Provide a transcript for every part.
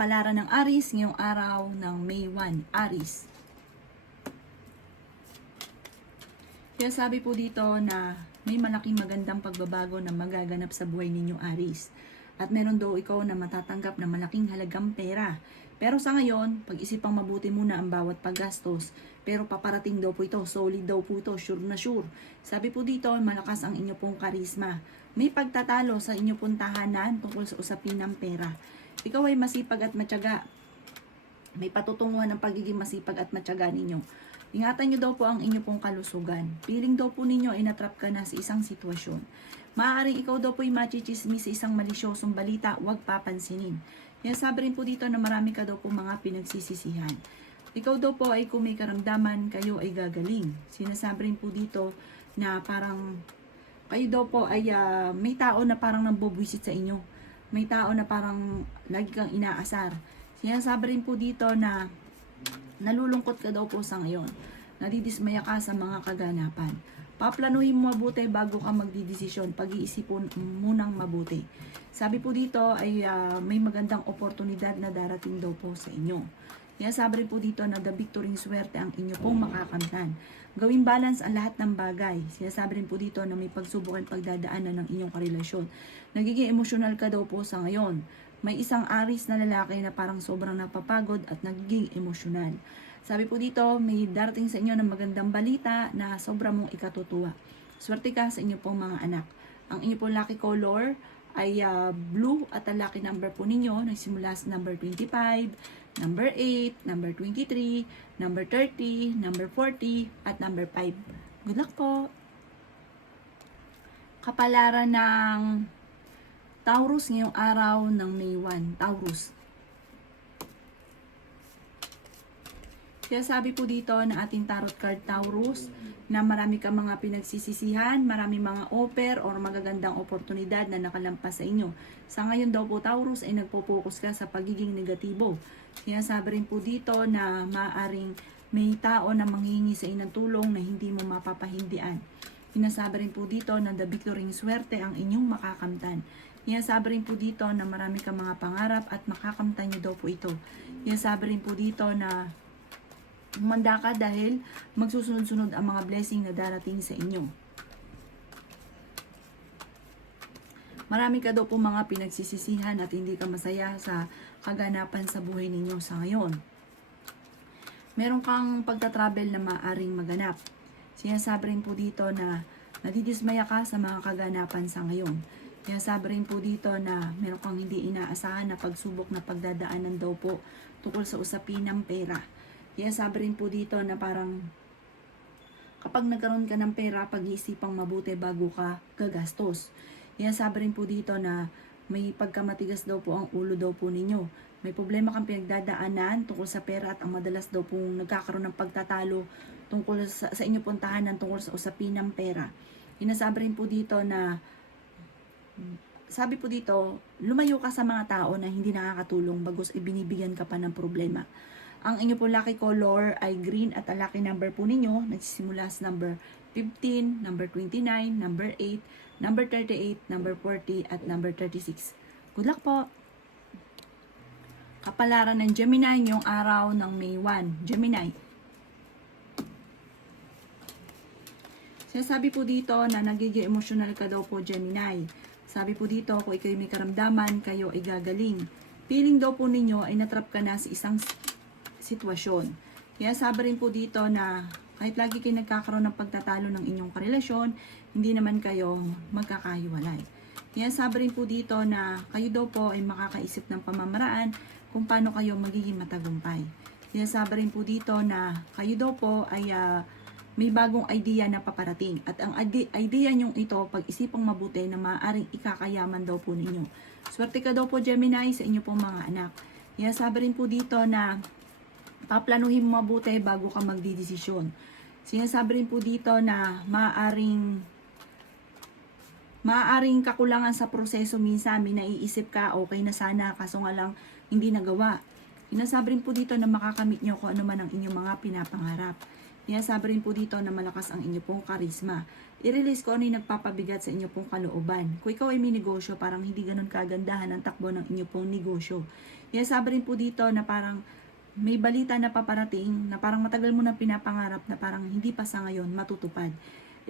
Kapalaran ng Aries ngayong araw ng May 1. Aries. Kaya sabi po dito na may malaking magandang pagbabago na magaganap sa buhay ninyo, Aries. At meron daw ikaw na matatanggap na malaking halagang pera. Pero sa ngayon, pag-isipang mabuti muna ang bawat paggastos. Pero paparating daw po ito, solid daw po ito, sure na sure. Sabi po dito, malakas ang inyo pong karisma. May pagtatalo sa inyo pong tahanan tungkol sa usapin ng pera. Ikaw ay masipag at matyaga. May patutunguhan ng pagiging masipag at matyaga ninyo. Ingatan nyo daw po ang inyo pong kalusugan. Piling daw po ninyo ay natrap ka na sa isang sitwasyon. Maaaring ikaw daw po ay machichismis sa isang malisyosong balita, huwag papansinin. Kaya sabi rin po dito na marami ka daw po mga pinagsisisihan. Ikaw daw po ay kung may karamdaman, kayo ay gagaling. Sinasabi rin po dito na parang kayo daw po ay may tao na parang nambubwisit sa inyo. May tao na parang lagi kang inaasar. Sinasabi rin po dito na nalulungkot ka daw po sa ngayon. Nadidismaya ka sa mga kaganapan. Paplanuhin mo mabuti bago ka magdidesisyon. Pag-iisipon munang mabuti. Sabi po dito ay may magandang oportunidad na darating daw po sa inyo. Kaya sabi rin po dito na the victory swerte ang inyo pong makakamtan. Gawing balance ang lahat ng bagay. Sinasabi rin po dito na may pagsubok at pagdadaanan ng inyong karelasyon. Nagiging emosyonal ka daw po sa ngayon. May isang Aries na lalaki na parang sobrang napapagod at nagiging emosyonal. Sabi po dito, may darating sa inyo ng magandang balita na sobrang mong ikatutuwa. Swerte ka sa inyo pong mga anak. Ang inyo pong lucky color ay blue at ang lucky number po ninyo nagsimula sa number 25, number 8, number 23, number 30, number 40, at number 5. Good luck po! Kapalaran ng Taurus ngayong araw ng May 1. Taurus. Kaya sabi po dito na ating tarot card Taurus na marami ka mga pinagsisisihan, marami mga offer or magagandang oportunidad na nakalampas sa inyo. Sa ngayon daw po Taurus ay nagpo-focus ka sa pagiging negatibo. Kaya sabi rin po dito na maaring may tao na manghihingi sa inyo ng tulong na hindi mo mapapahindian. Sinasabi rin po dito na the victory swerte ang inyong makakamtan. Sinasabi rin po dito na marami ka mga pangarap at makakamtan nyo daw po ito. Sinasabi rin po dito na humanda ka dahil magsusunod-sunod ang mga blessing na darating sa inyo. Marami ka daw po mga pinagsisisihan at hindi ka masaya sa kaganapan sa buhay ninyo sa ngayon. Meron kang pagta-travel na maaaring maganap. Sinasabi rin po dito na nadidismaya ka sa mga kaganapan sa ngayon. Sinasabi rin po dito na meron kang hindi inaasahan na pagsubok na pagdadaanan daw po tungkol sa usapin ng pera. Kaya sabi rin po dito na parang kapag nagkaroon ka ng pera, pag-iisipang mabuti bago ka gagastos. Kaya sabi rin po dito na may pagkamatigas daw po ang ulo daw po ninyo. May problema kang pinagdadaanan tungkol sa pera at ang madalas daw pong nagkakaroon ng pagtatalo tungkol sa inyo pong tahanan tungkol sa usapin ng pera. Inasabi rin po dito na sabi po dito, lumayo ka sa mga tao na hindi nakakatulong bagos ibinibigyan ka pa ng problema. Ang inyo po lucky color ay green at ang lucky number po ninyo nagsisimula sa number 15, number 29, number 8, number 38, number 40, at number 36. Good luck po! Kapalaran ng Gemini ngayong araw ng May 1. Gemini. Sinasabi po dito na nagiging emosyonal ka daw po, Gemini. Sabi po dito, kung ikaw may karamdaman, kayo ay gagaling. Feeling daw po ninyo ay natrap ka na sa isang sitwasyon. Kaya sabi rin po dito na kahit lagi kayo nagkakaroon ng pagtatalo ng inyong karelasyon, hindi naman kayo magkakahiwalay. Kaya sabi rin po dito na kayo daw po ay makakaisip ng pamamaraan kung paano kayo magiging matagumpay. Kaya sabi rin po dito na kayo daw po ay may bagong idea na paparating. At ang idea nyong ito, pag-isipang mabuti na maaaring ikakayaman daw po ninyo. Swerte ka daw po, Gemini, sa inyo pong mga anak. Kaya sabi rin po dito na paplanuhin mo mabuti bago ka magdidesisyon. Sinasabi rin po dito na maaaring kakulangan sa proseso minsan, may naiisip ka, okay na sana, kaso nga lang hindi nagawa. Sinasabi rin po dito na makakamit nyo kung ano man ang inyong mga pinapangarap. Sabi rin po dito na malakas ang inyo pong karisma. I-release ko ano yung nagpapabigat sa inyo pong kalooban. Kung ikaw ay may negosyo, parang hindi ganun kagandahan ang takbo ng inyo pong negosyo. Sabi rin po dito na parang may balita na paparating na parang matagal mo na pinapangarap na parang hindi pa sa ngayon matutupad.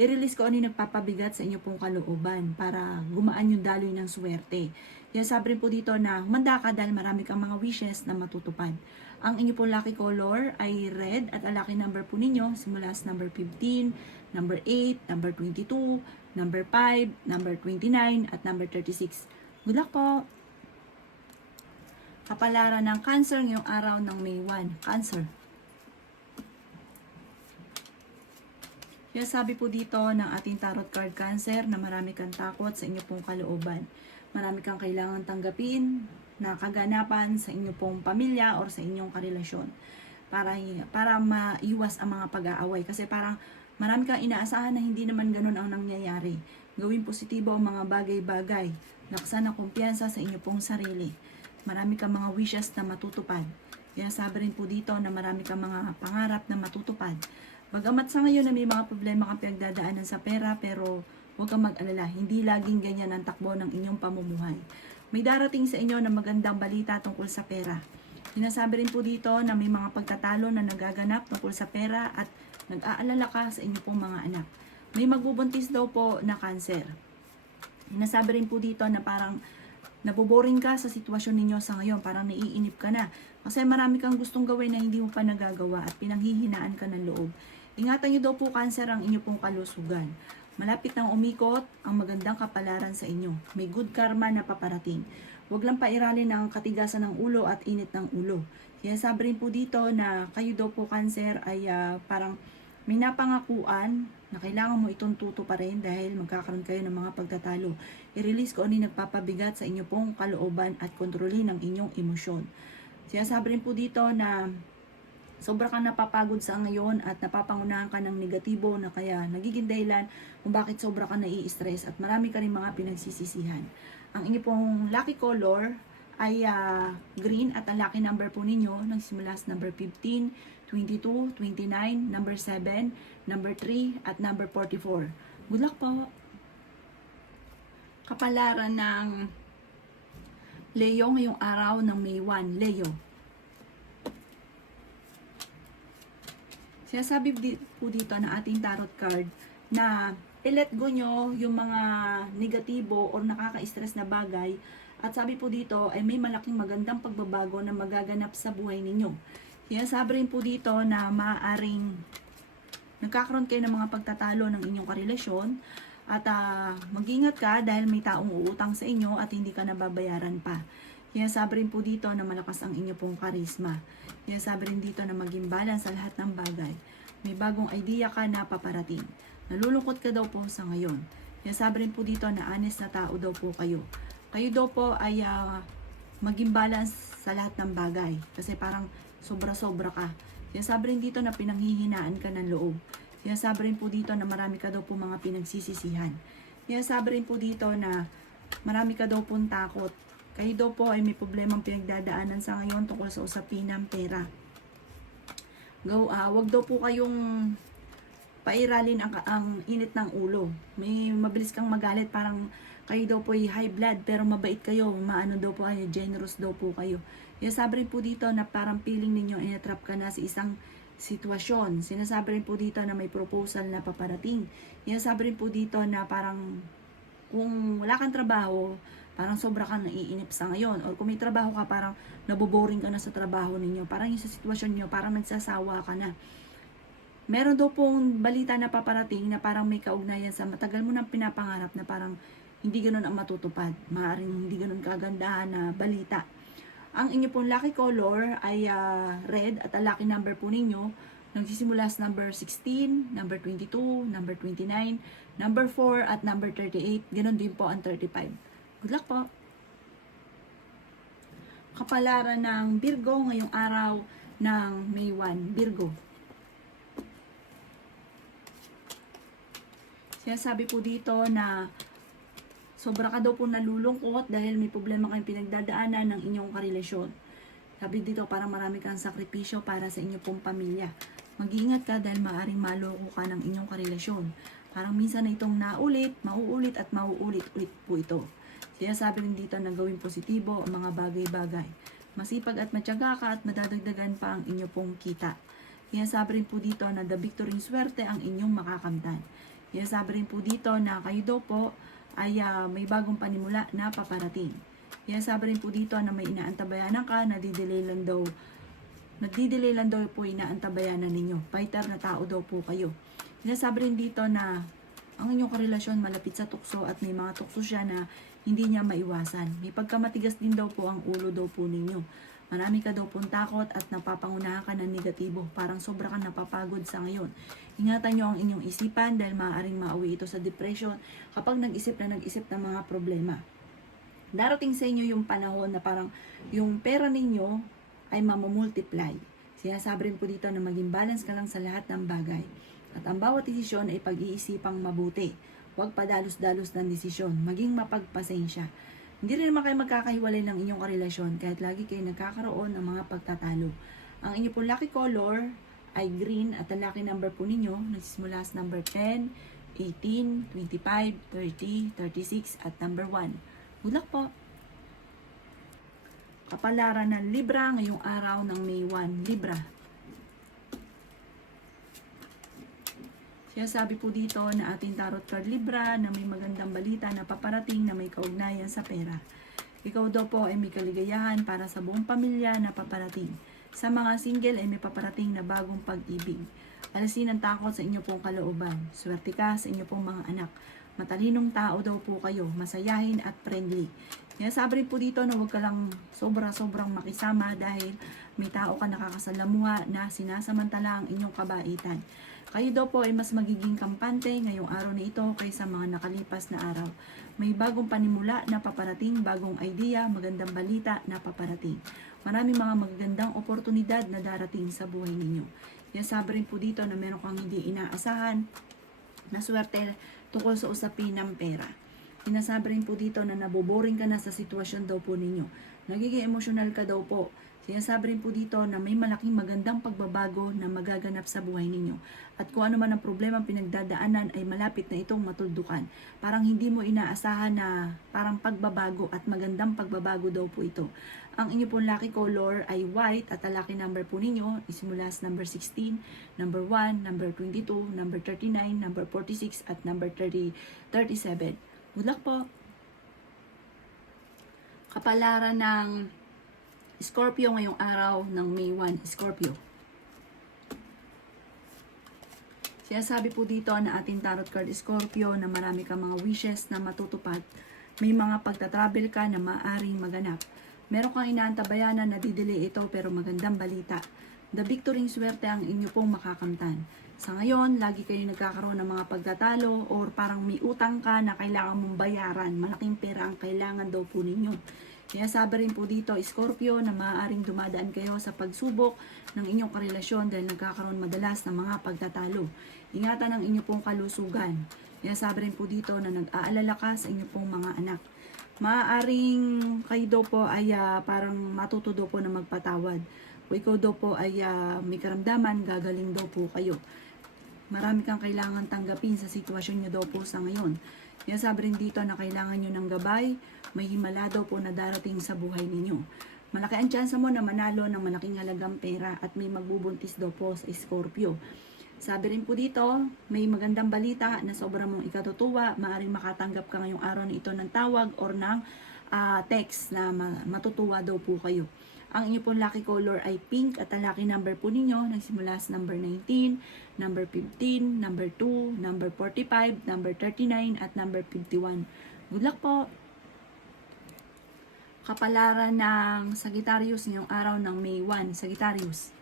I-release ko ano yung nagpapabigat sa inyo pong kalooban para gumaan yung daloy ng swerte. Sabi rin po dito na humanda ka dahil marami kang mga wishes na matutupad. Ang inyo pong lucky color ay red at ang lucky number po ninyo simula sa number 15, number 8, number 22, number 5, number 29 at number 36. Good luck po! Kapalaran ng Cancer ngayong araw ng May 1. Cancer. Sabi po dito ng ating tarot card Cancer na marami kang takot sa inyo pong kalooban. Marami kang kailangan tanggapin na kaganapan sa inyo pong pamilya or sa inyong karelasyon para maiwas ang mga pag-aaway. Kasi parang marami kang inaasahan na hindi naman ganun ang nangyayari. Gawin positibo ang mga bagay-bagay. Laksan ang kumpiyansa sa inyo pong sarili. Marami kang mga wishes na matutupad. Sabi rin po dito na marami kang mga pangarap na matutupad. Bagamat sa ngayon na may mga problema kang pinagdadaanan sa pera, pero huwag kang mag-alala. Hindi laging ganyan ang takbo ng inyong pamumuhay. May darating sa inyo na magandang balita tungkol sa pera. Sinasabi rin po dito na may mga pagtatalo na nagaganap tungkol sa pera at nag-aalala ka sa inyo pong mga anak. May magbubuntis daw po na Cancer. Sinasabi rin po dito na parang naboboring ka sa sitwasyon ninyo sa ngayon, parang naiinip ka na. Kasi marami kang gustong gawin na hindi mo pa nagagawa at pinanghihinaan ka ng loob. Ingatan nyo daw po Cancer ang inyo pong kalusugan. Malapit nang umikot ang magandang kapalaran sa inyo. May good karma na paparating. Huwag lang pairalin ng katigasan ng ulo at init ng ulo. Sabi rin po dito na kayo daw po Cancer ay parang may napangakuan na kailangan mo itong tuto pa rin dahil magkakaroon kayo ng mga pagtatalo. I-release ko ano yung nagpapabigat sa inyo pong kalooban at kontrolin ang inyong emosyon. Sabi rin po dito na sobra kang napapagod sa ngayon at napapangunahan ka ng negatibo na kaya nagiging dahilan kung bakit sobra ka nai-stress at marami ka rin mga pinagsisisihan. Ang inyo pong lucky color ay green at ang lucky number po ninyo nagsimula sa number 15, 22, 29, number 7, number 3 at number 44. Good luck po! Kapalaran ng Leo ngayong araw ng May 1. Leo. Sinasabi po dito na ating tarot card na i-let go nyo yung mga negatibo or nakaka-stress na bagay. At sabi po dito ay may malaking magandang pagbabago na magaganap sa buhay ninyo. Sabi rin po dito na maaaring nagkakaroon kayo ng mga pagtatalo ng inyong karelasyon at mag-ingat ka dahil may taong uutang sa inyo at hindi ka nababayaran pa. Sabi rin po dito na malakas ang inyo pong karisma. Sabi rin dito na maging balance sa lahat ng bagay. May bagong idea ka na paparating. Nalulungkot ka daw po sa ngayon. Sabi rin po dito na honest na tao daw po kayo. Kayo daw po ay maging balance sa lahat ng bagay. Kasi parang sobra-sobra ka. Sabi rin dito na pinanghihinaan ka ng loob. Sabi rin po dito na marami ka daw po mga pinagsisisihan. Sabi rin po dito na marami ka daw pong takot. Kayo daw po ay may problemang pinagdadaanan sa ngayon tungkol sa usapin ng pera. Wag daw po kayong pairalin ang init ng ulo. May mabilis kang magalit, parang kayo daw po ay high blood pero mabait kayo, maano daw po kayo, generous daw po kayo. Sabi rin po dito na parang feeling ninyo inatrap ka na sa isang sitwasyon. Sinasabi rin po dito na may proposal na paparating. Sabi rin po dito na parang kung wala kang trabaho, parang sobra kang naiinip sa ngayon. Or kung may trabaho ka, parang naboboring ka na sa trabaho ninyo. Parang yung sa sitwasyon nyo, parang nagsasawa ka na. Meron daw pong balita na paparating na parang may kaugnayan sa matagal mo nang pinapangarap na parang hindi ganun ang matutupad. Maaaring hindi ganun kagandahan na balita. Ang inyo pong lucky color ay red at ang lucky number po ninyo nagsisimula sa number 16, number 22, number 29, number 4 at number 38. Ganon din po ang 35. Good luck po! Kapalaran ng Virgo ngayong araw ng May 1. Virgo. Sinasabi po dito na sobra ka daw po nalulungkot dahil may problema kayong pinagdadaanan ng inyong karelasyon. Sabi dito parang marami kang sakripisyo para sa inyong pong pamilya. Mag-iingat ka dahil maaaring maloko ka ng inyong karelasyon. Parang minsan na itong nauulit, mauulit at mauulit-ulit po ito. Kaya sabi rin dito na gawing positibo ang mga bagay-bagay. Masipag at matyaga ka at madadagdagan pa ang inyo pong kita. Kaya sabi rin po dito na the victory swerte ang inyong makakamtan. Kaya sabi rin po dito na kayo daw po ay may bagong panimula na paparating. Kaya sabi rin po dito na may inaantabayanan ka, nadidelay lang daw po inaantabayanan ninyo. Fighter na tao daw po kayo. Kaya sabi rin dito na ang inyong karelasyon malapit sa tukso at may mga tukso siya na hindi niya maiwasan. May pagkamatigas din daw po ang ulo daw po ninyo. Marami ka daw pong takot at napapangunahan ka ng negatibo. Parang sobra kang napapagod sa ngayon. Ingatan nyo ang inyong isipan dahil maaaring mauwi ito sa depression kapag nag-isip ng mga problema. Darating sa inyo yung panahon na parang yung pera ninyo ay mamumultiply. Sinasabi rin po dito na maging balance ka lang sa lahat ng bagay. At ang bawat desisyon ay pag-iisipang mabuti. Huwag padalos-dalos ng desisyon. Maging mapagpasensya. Hindi rin naman kayo magkakahiwalay ng inyong karelasyon kahit lagi kayo nagkakaroon ng mga pagtatalo. Ang inyo po lucky color ay green at ang lucky number po ninyo nagsisimula sa number 10, 18, 25, 30, 36 at number 1. Good luck po! Kapalaran ng Libra ngayong araw ng May 1. Libra. Kaya sabi po dito na ating tarot card Libra na may magandang balita na paparating na may kaugnayan sa pera. Ikaw daw po ay may kaligayahan para sa buong pamilya na paparating. Sa mga single ay may paparating na bagong pag-ibig. Alasin ang takot sa inyo pong kalooban. Swerte ka sa inyo pong mga anak. Matalinong tao daw po kayo, masayahin at friendly. Kaya sabi rin po dito na huwag ka lang sobrang makisama dahil may tao ka nakakasalamuha na sinasamantala ang inyong kabaitan. Kayo daw po ay mas magiging kampante ngayong araw na ito kaysa mga nakalipas na araw. May bagong panimula na paparating, bagong idea, magandang balita na paparating. Maraming mga magagandang oportunidad na darating sa buhay ninyo. Kaya sabi rin po dito na meron kang hindi inaasahan na swerte tungkol sa usapin ng pera. Sinasabi rin po dito na naboboring ka na sa sitwasyon daw po ninyo. Nagiging emosyonal ka daw po. Sinasabi rin po dito na may malaking magandang pagbabago na magaganap sa buhay ninyo. At kung ano man ang problema pinagdadaanan ay malapit na itong matuldukan. Parang hindi mo inaasahan na parang pagbabago at magandang pagbabago daw po ito. Ang inyo pong lucky color ay white at ang lucky number po ninyo isimula sa number 16, number 1, number 22, number 39, number 46 at number 37. Good luck po! Kapalaran ng Scorpio ngayong araw ng May 1, Scorpio. Sinasabi po dito na ating tarot card Scorpio na marami kang mga wishes na matutupad. May mga pagtatravel ka na maaring maganap. Meron kang inaantabayanan na didelay ito pero magandang balita. The victory swerte ang inyo pong makakamtan. Sa ngayon, lagi kayo nagkakaroon ng mga pagtatalo or parang may utang ka na kailangan mong bayaran. Malaking pera ang kailangan daw po ninyo. Kaya sabi rin po dito, Scorpio, na maaaring dumadaan kayo sa pagsubok ng inyong karelasyon dahil nagkakaroon madalas ng mga pagtatalo. Ingatan ang inyong pong kalusugan. Kaya sabi rin po dito na nag-aalala ka sa inyong pong mga anak. Maaaring kayo daw po ay parang matuto daw po na magpatawad. O ikaw daw po ay may karamdaman, gagaling daw po kayo. Marami kang kailangan tanggapin sa sitwasyon nyo daw po sa ngayon. Kaya sabi rin dito na kailangan nyo ng gabay, may himala daw po na darating sa buhay ninyo. Malaki ang tsansa mo na manalo ng malaking halagang pera at may magbubuntis daw po sa Scorpio. Sabi rin po dito, may magandang balita na sobrang mong ikatutuwa, maaaring makatanggap ka ngayong araw na ito ng tawag or ng text na matutuwa daw po kayo. Ang inyo pong lucky color ay pink at ang lucky number po ninyo nagsimula sa number 19, number 15, number 2, number 45, number 39 at number 51. Good luck po! Kapalaran ng Sagittarius ngayong araw ng May 1, Sagittarius.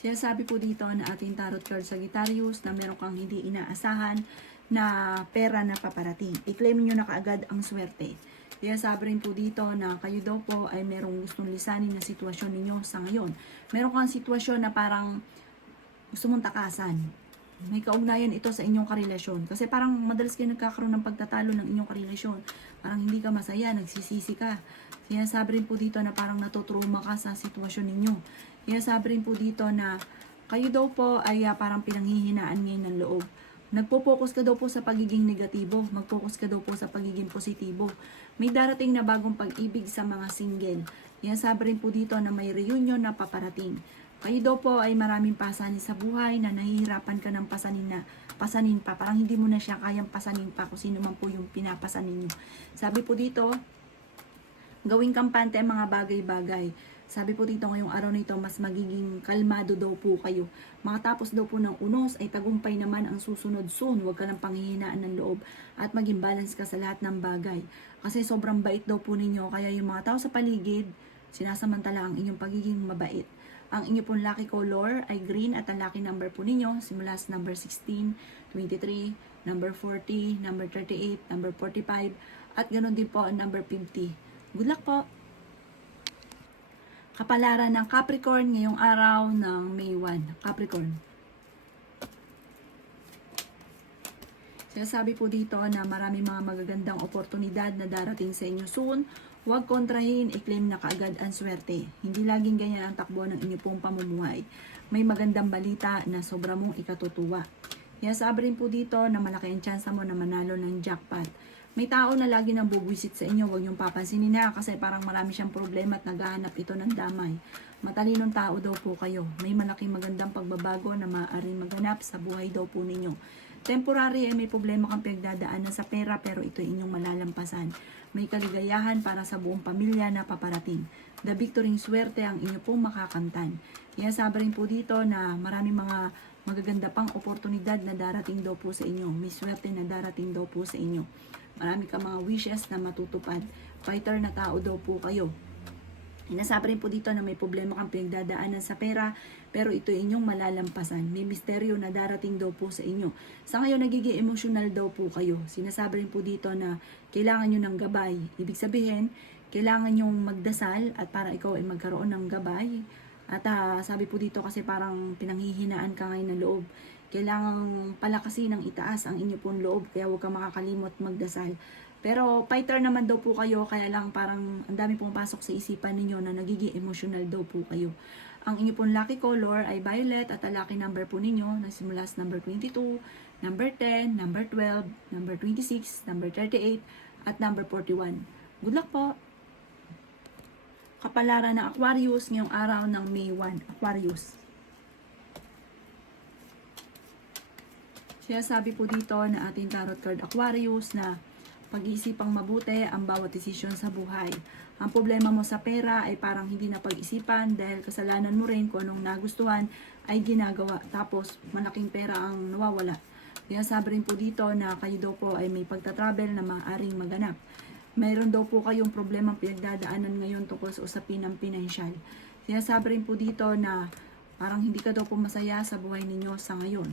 Sinasabi po dito na ating tarot card Sagittarius na meron kang hindi inaasahan na pera na paparating. I-claim nyo na kaagad ang swerte. Kaya sabi rin po dito na kayo daw po ay merong gustong lisanin na sitwasyon ninyo sa ngayon. Meron kang sitwasyon na parang gusto mong takasan. may kaugnayan ito sa inyong karelasyon. Kasi parang madalas kayo nagkakaroon ng pagtatalo ng inyong karelasyon. Parang hindi ka masaya, nagsisisi ka. Sinasabi rin po dito na parang natutruma ka sa sitwasyon ninyo. Sinasabi rin po dito na kayo daw po ay parang pinanghihinaan ngayon ng loob. Nagpo-focus ka daw po sa pagiging negatibo. Mag-focus ka daw po sa pagiging positibo. May darating na bagong pag-ibig sa mga single. Sinasabi rin po dito na may reunion na paparating. Kayo daw po ay maraming pasanin sa buhay na nahihirapan ka ng pasanin pa. Parang hindi mo na siya kayang pasanin pa kung sino man po yung pinapasanin nyo. Sabi po dito, gawing kampante ang mga bagay-bagay. Sabi po dito ngayong araw na ito, mas magiging kalmado daw po kayo. Makatapos daw po ng unos ay tagumpay naman ang susunod soon. Huwag ka ng panghihinaan ng loob at maging balance ka sa lahat ng bagay. Kasi sobrang bait daw po ninyo. Kaya yung mga tao sa paligid, sinasamantala ang inyong pagiging mabait. Ang inyo pong lucky color ay green at ang lucky number po ninyo simula sa number 16, 23, number 40, number 38, number 45 at ganoon din po ang number 50. Good luck po! Kapalaran ng Capricorn ngayong araw ng May 1. Capricorn. Sinasabi po dito na maraming mga magagandang oportunidad na darating sa inyo soon. Huwag kontrahin, i-claim na kaagad ang swerte. Hindi laging ganyan ang takbo ng inyo pong pamumuhay. May magandang balita na sobra mong ikatutuwa. Sinasabi rin po dito na malaki ang tsansa mo na manalo ng jackpot. May tao na lagi nang bubwisit sa inyo, huwag niyong papansinin na kasi parang marami siyang problema at naghahanap ito ng damay. Matalinong tao daw po kayo. May malaking magandang pagbabago na maaaring maganap sa buhay daw po ninyo. Temporary ay may problema kang pinagdadaanan sa pera pero ito ay inyong malalampasan. May kaligayahan para sa buong pamilya na paparating. The victory swerte ang inyo pong makakamtan. Sabi rin po dito na maraming mga magaganda pang oportunidad na darating daw po sa inyo. May swerte na darating daw po sa inyo. Marami ka mga wishes na matutupad. Fighter na tao daw po kayo. Sinasabi rin po dito na may problema kang pinagdadaanan sa pera, pero ito inyong malalampasan. May misteryo na darating daw po sa inyo. Sa ngayon, nagiging emotional daw po kayo. Sinasabi rin po dito na kailangan nyo ng gabay. Ibig sabihin, kailangan nyo magdasal at para ikaw ay magkaroon ng gabay. At sabi po dito kasi parang pinanghihinaan ka ngayon ng loob. Kailangan palakasin ng itaas ang inyo pong loob, kaya huwag ka makakalimot magdasal. Pero fighter naman daw po kayo, kaya lang parang ang dami pong pasok sa isipan ninyo na nagiging emotional daw po kayo. Ang inyo pong lucky color ay violet at ang lucky number po ninyo nagsimula sa number 22, number 10, number 12, number 26, number 38, at number 41. Good luck po! Kapalaran ng Aquarius ngayong araw ng May 1. Aquarius. Sabi po dito na ating tarot card Aquarius na pag-iisipang mabuti ang bawat desisyon sa buhay. Ang problema mo sa pera ay parang hindi na pag-isipan dahil kasalanan mo rin kung anong nagustuhan ay ginagawa. Tapos malaking pera ang nawawala. Sabi rin po dito na kayo daw po ay may pagta-travel na maaaring maganap. Mayroon daw po kayong problemang pinagdadaanan ngayon tungkol sa usapin ng pinansyal. Sinasabi rin po dito na parang hindi ka daw po masaya sa buhay ninyo sa ngayon.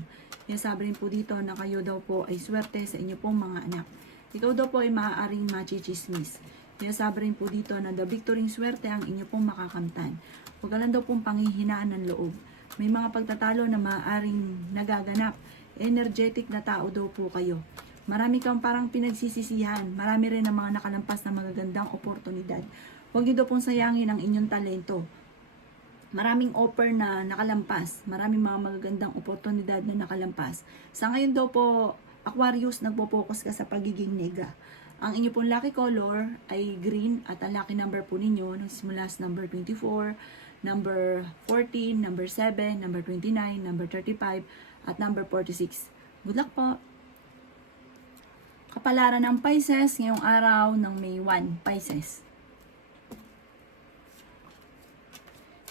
Sinasabi rin po dito na kayo daw po ay swerte sa inyo pong mga anak. Ikaw daw po ay maaaring machichismis. Sinasabi rin po dito na the victory swerte ang inyo pong makakamtan. Huwag ka lang daw pong panghihinaan ng loob. May mga pagtatalo na maaaring nagaganap. Energetic na tao daw po kayo. Marami kang parang pinagsisisihan. Marami rin ang mga nakalampas na magagandang oportunidad. Huwag niyo daw pong sayangin ang inyong talento. Maraming offer na nakalampas. Maraming mga magagandang oportunidad na nakalampas. Sa ngayon daw po, Aquarius, nagpo-focus ka sa pagiging nega. Ang inyo pong lucky color ay green at ang lucky number po ninyo nagsimula sa number 24, number 14, number 7, number 29, number 35, at number 46. Good luck po! Kapalaran ng Pisces ngayong araw ng May 1, Pisces.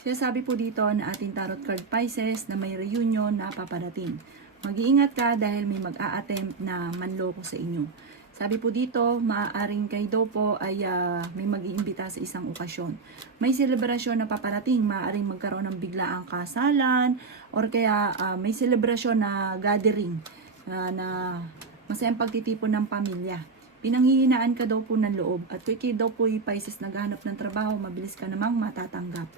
Sabi po dito na ating tarot card Pisces na may reunion na paparating. Mag-iingat ka dahil may mag-a-attempt na manloko sa inyo. Sabi po dito, maaaring kayo daw po ay may mag-iimbita sa isang okasyon. May selebrasyon na paparating, maaaring magkaroon ng biglaang kasalan, or kaya may selebrasyon na gathering na masayang pagtitipon ng pamilya. Pinanghihinaan ka daw po ng loob at kung daw po yung Pisces naghahanap ng trabaho, mabilis ka namang matatanggap.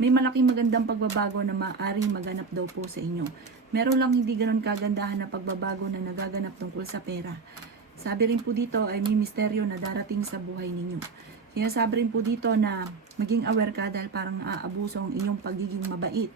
May malaking magandang pagbabago na maaaring maganap daw po sa inyo. Meron lang hindi ganun kagandahan na pagbabago na nagaganap tungkol sa pera. Sabi rin po dito ay may misteryo na darating sa buhay ninyo. Sinasabi rin po dito na maging aware ka dahil parang aabuso ang inyong pagiging mabait.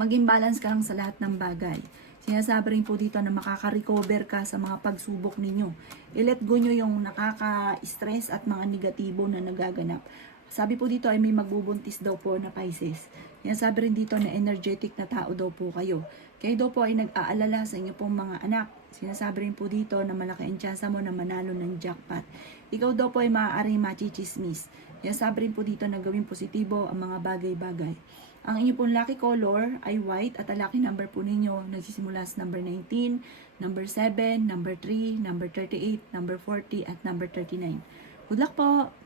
Maging balance ka lang sa lahat ng bagay. Sinasabi rin po dito na makaka-recover ka sa mga pagsubok ninyo. I-let go nyo yung nakaka-stress at mga negatibo na nagaganap. Sabi po dito ay may magbubuntis daw po na Pisces. Sinasabi rin dito na energetic na tao daw po kayo. Kayo daw po ay nag-aalala sa inyo pong mga anak. Sinasabi rin po dito na malaki ang tsansa mo na manalo ng jackpot. Ikaw daw po ay maaaring machichismis. Sinasabi rin po dito na gawing positibo ang mga bagay-bagay. Ang inyo pong lucky color ay white at ang lucky number po ninyo nagsisimula sa number 19, number 7, number 3, number 38, number 40 at number 39. Good luck po!